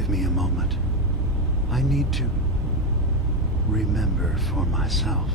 Give me a moment. I need to remember for myself.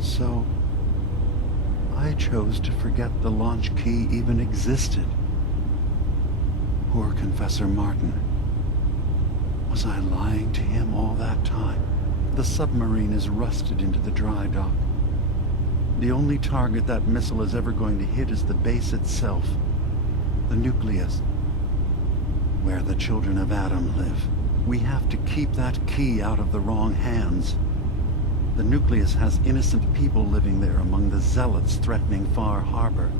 So, I chose to forget the launch key even existed. Poor Confessor Martin. Was I lying to him all that time? The submarine is rusted into the dry dock. The only target that missile is ever going to hit is the base itself. The nucleus. Where the children of Adam live. We have to keep that key out of the wrong hands. The nucleus has innocent people living there among the zealots threatening Far Harbor.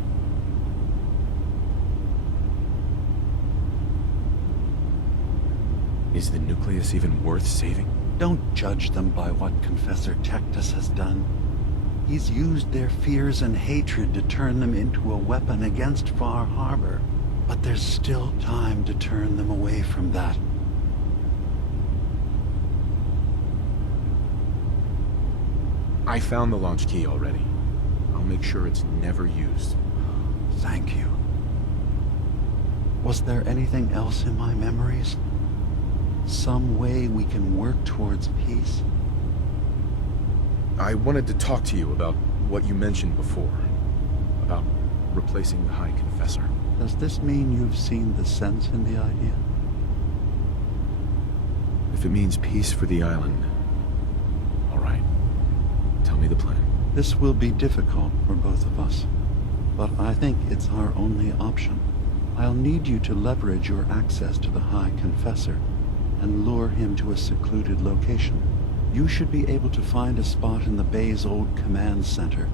Is the nucleus even worth saving? Don't judge them by what Confessor Tectus has done. He's used their fears and hatred to turn them into a weapon against Far Harbor. But there's still time to turn them away from that. I found the launch key already. I'll make sure it's never used. Thank you. Was there anything else in my memories? Some way we can work towards peace? I wanted to talk to you about what you mentioned before. About replacing the High Confessor. Does this mean you've seen the sense in the idea? If it means peace for the island, all right. Tell me the plan. This will be difficult for both of us, but I think it's our only option. I'll need you to leverage your access to the High Confessor and lure him to a secluded location. You should be able to find a spot in the bay's old command center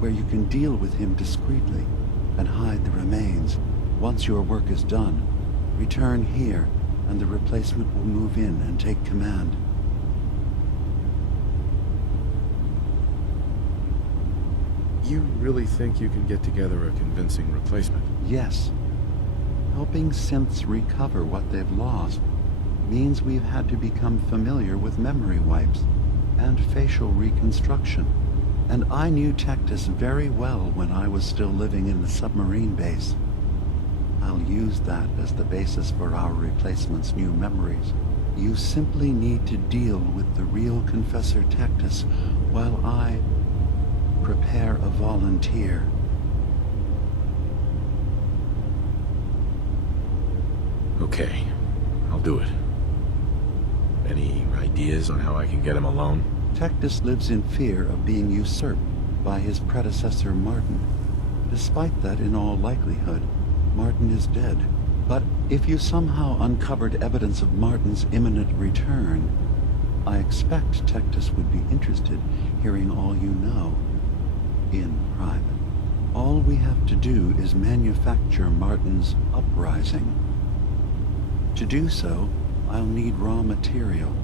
where you can deal with him discreetly and hide the remains. Once your work is done, return here and the replacement will move in and take command. You really think you can get together a convincing replacement? Yes. Helping synths recover what they've lost means we've had to become familiar with memory wipes and facial reconstruction. And I knew Tectus very well when I was still living in the submarine base. I'll use that as the basis for our replacement's new memories. You simply need to deal with the real Confessor Tectus while I prepare a volunteer. Okay, I'll do it. Any ideas on how I can get him alone? Tectus lives in fear of being usurped by his predecessor Martin. Despite that, in all likelihood, Martin is dead. But if you somehow uncovered evidence of Martin's imminent return, I expect Tectus would be interested hearing all you know, in private. All we have to do is manufacture Martin's uprising. To do so, I'll need raw material.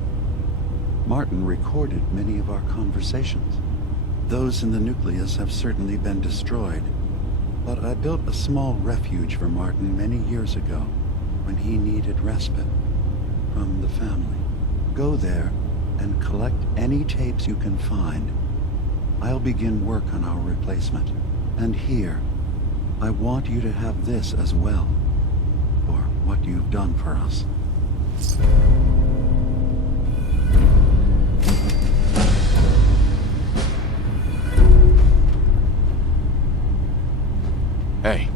Martin recorded many of our conversations. Those in the nucleus have certainly been destroyed, but I built a small refuge for Martin many years ago when he needed respite from the family. Go there and collect any tapes you can find. I'll begin work on our replacement. And here, I want you to have this as well, for what you've done for us. Hey.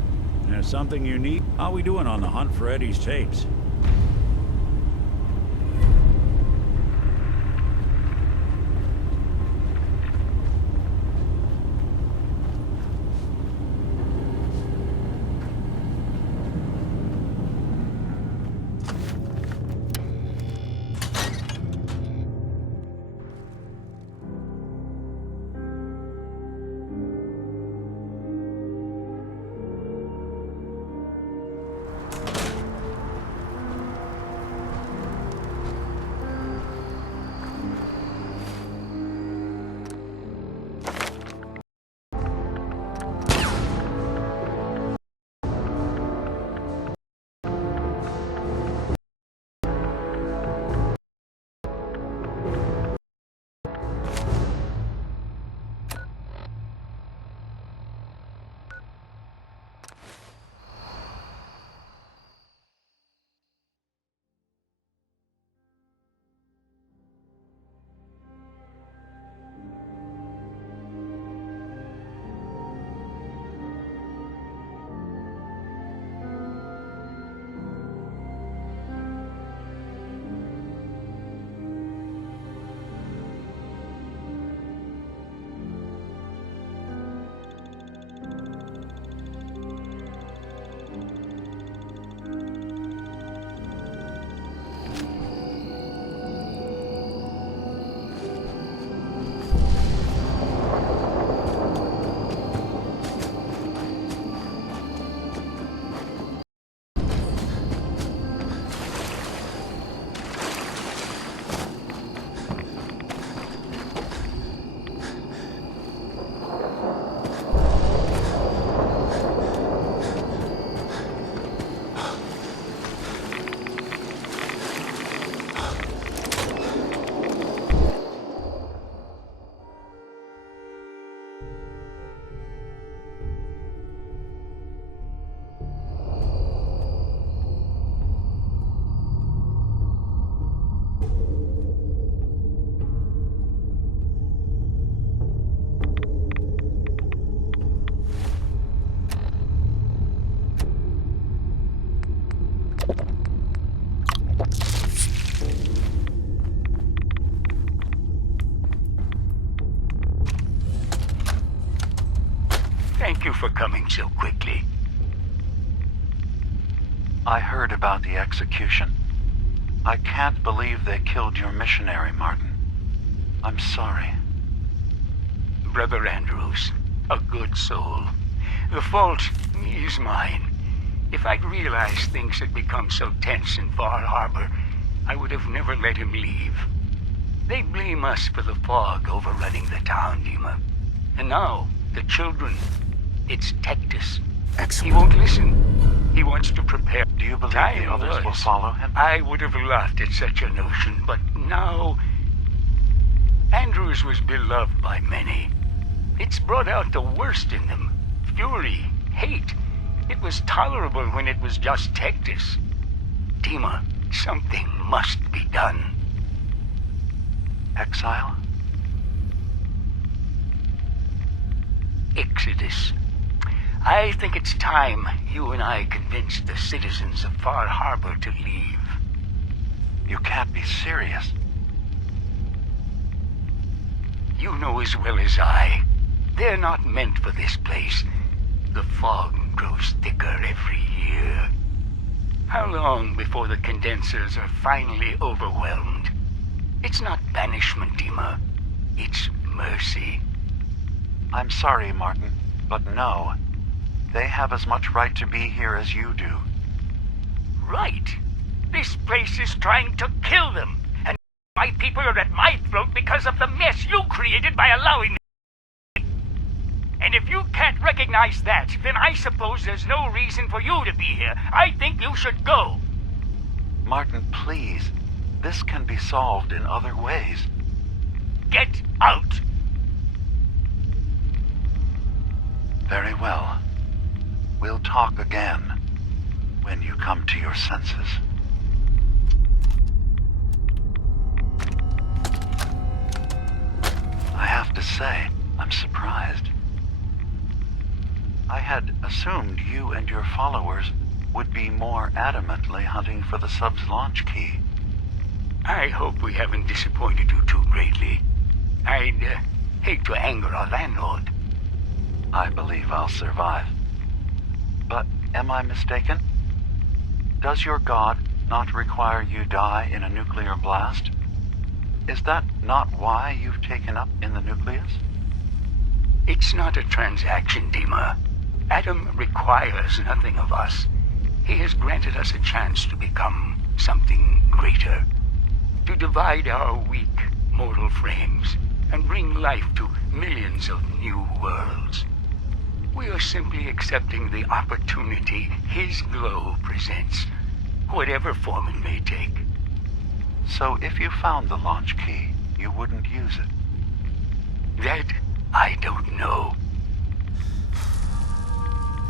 There's something you need? How we doing on the hunt for Eddie's tapes? Thank you for coming so quickly. I heard about the execution. I can't believe they killed your missionary, Martin. I'm sorry. Brother Andrews, a good soul. The fault is mine. If I'd realized things had become so tense in Far Harbor, I would have never let him leave. They blame us for the fog overrunning the town, Dima. And now, the children. It's Tectus. Excellent. He won't listen. He wants to prepare. Do you believe Time the others will was. follow him? I would have laughed at such a notion, but now... Andrews was beloved by many. It's brought out the worst in them. Fury, hate. It was tolerable when it was just Tectus. Dima, something must be done. Exile? Exodus. I think it's time you and I convinced the citizens of Far Harbor to leave. You can't be serious. You know as well as I, they're not meant for this place. The fog grows thicker every year. How long before the condensers are finally overwhelmed? It's not banishment, Dima. It's mercy. I'm sorry, Martin, but no. They have as much right to be here as you do. Right. This place is trying to kill them. And my people are at my throat because of the mess you created by allowing them. And if you can't recognize that, then I suppose there's no reason for you to be here. I think you should go. Martin, please. This can be solved in other ways. Get out. Very well. We'll talk again when you come to your senses. I have to say, I'm surprised. I had assumed you and your followers would be more adamantly hunting for the sub's launch key. I hope we haven't disappointed you too greatly. I'd hate to anger our landlord. I believe I'll survive. But am I mistaken? Does your god not require you die in a nuclear blast? Is that not why you've taken up in the nucleus? It's not a transaction, Dima. Adam requires nothing of us. He has granted us a chance to become something greater. To divide our weak, mortal frames and bring life to millions of new worlds. We are simply accepting the opportunity his glow presents, whatever form it may take. So if you found the launch key, you wouldn't use it? That I don't know.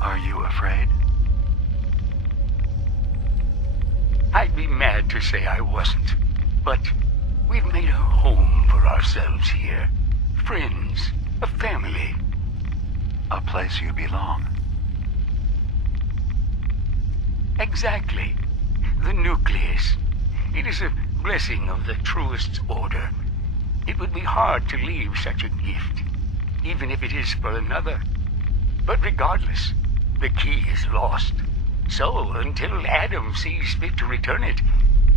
Are you afraid? I'd be mad to say I wasn't, but we've made a home for ourselves here. Friends, a family. A place you belong. Exactly. The nucleus. It is a blessing of the truest order. It would be hard to leave such a gift, even if it is for another. But regardless, the key is lost. So, until Adam sees fit to return it,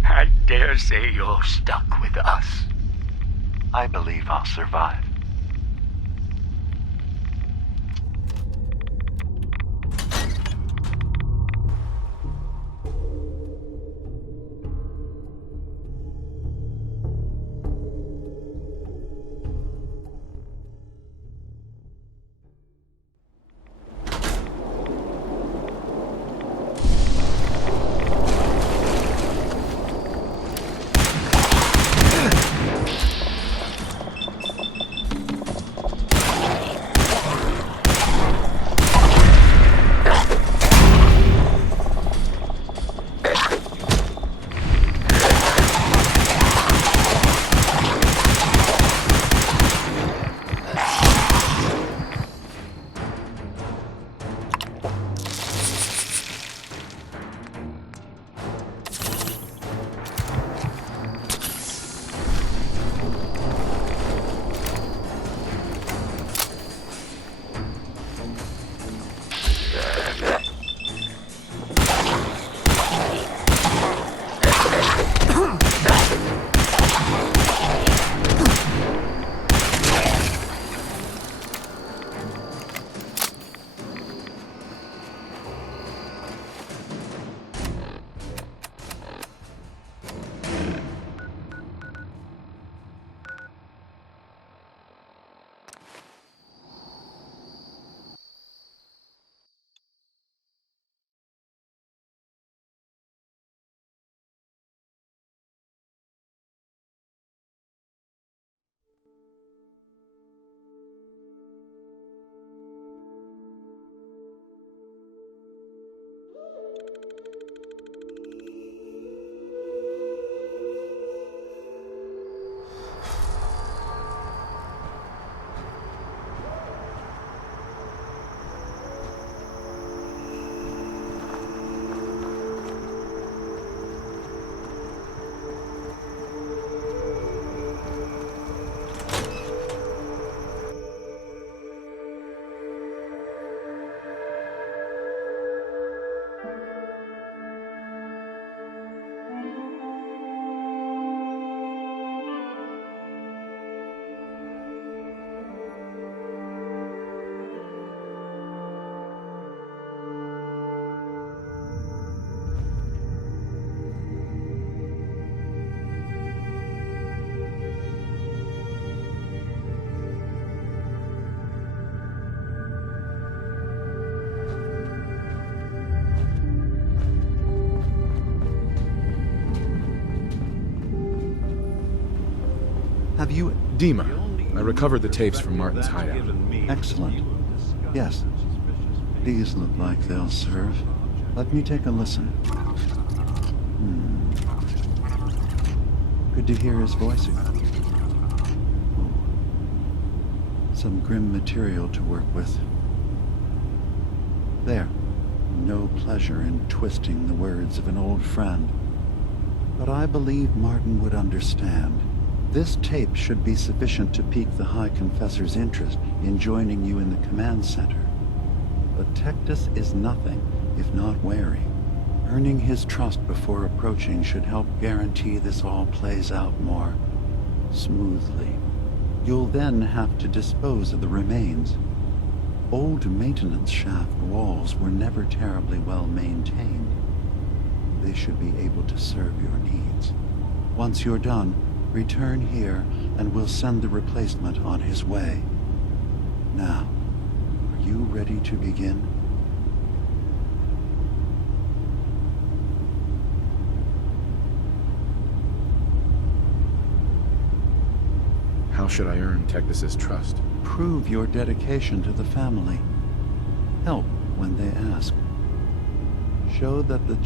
I dare say you're stuck with us. I believe I'll survive. Have you... Dima. I recovered the tapes from Martin's hideout. Excellent. Yes. These look like they'll serve. Let me take a listen. Good to hear his voice again. Oh. Some grim material to work with. There. No pleasure in twisting the words of an old friend. But I believe Martin would understand. This tape should be sufficient to pique the High Confessor's interest in joining you in the command center. But Tectus is nothing if not wary. Earning his trust before approaching should help guarantee this all plays out more smoothly. You'll then have to dispose of the remains. Old maintenance shaft walls were never terribly well maintained. They should be able to serve your needs. Once you're done, return here and we'll send the replacement on his way. Now, are you ready to begin? How should I earn Tectus's trust? Prove your dedication to the family. Help when they ask. Show that the